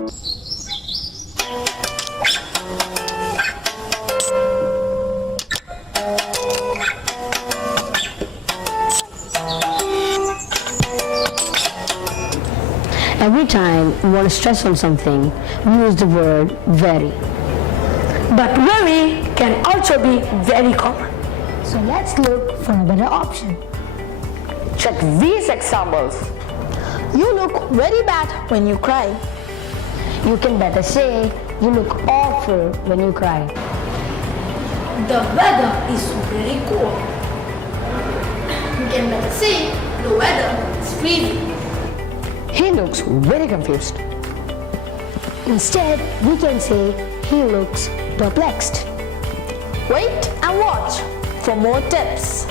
Every time you want to stress on something, use the word very. But very can also be very common. So let's look for a better option. Check these examples. You look very bad when you cry. You can better say, you look awful when you cry. The weather is very cold. You can better say, the weather is freezing. He looks very confused. Instead, we can say, he looks perplexed. Wait and watch for more tips.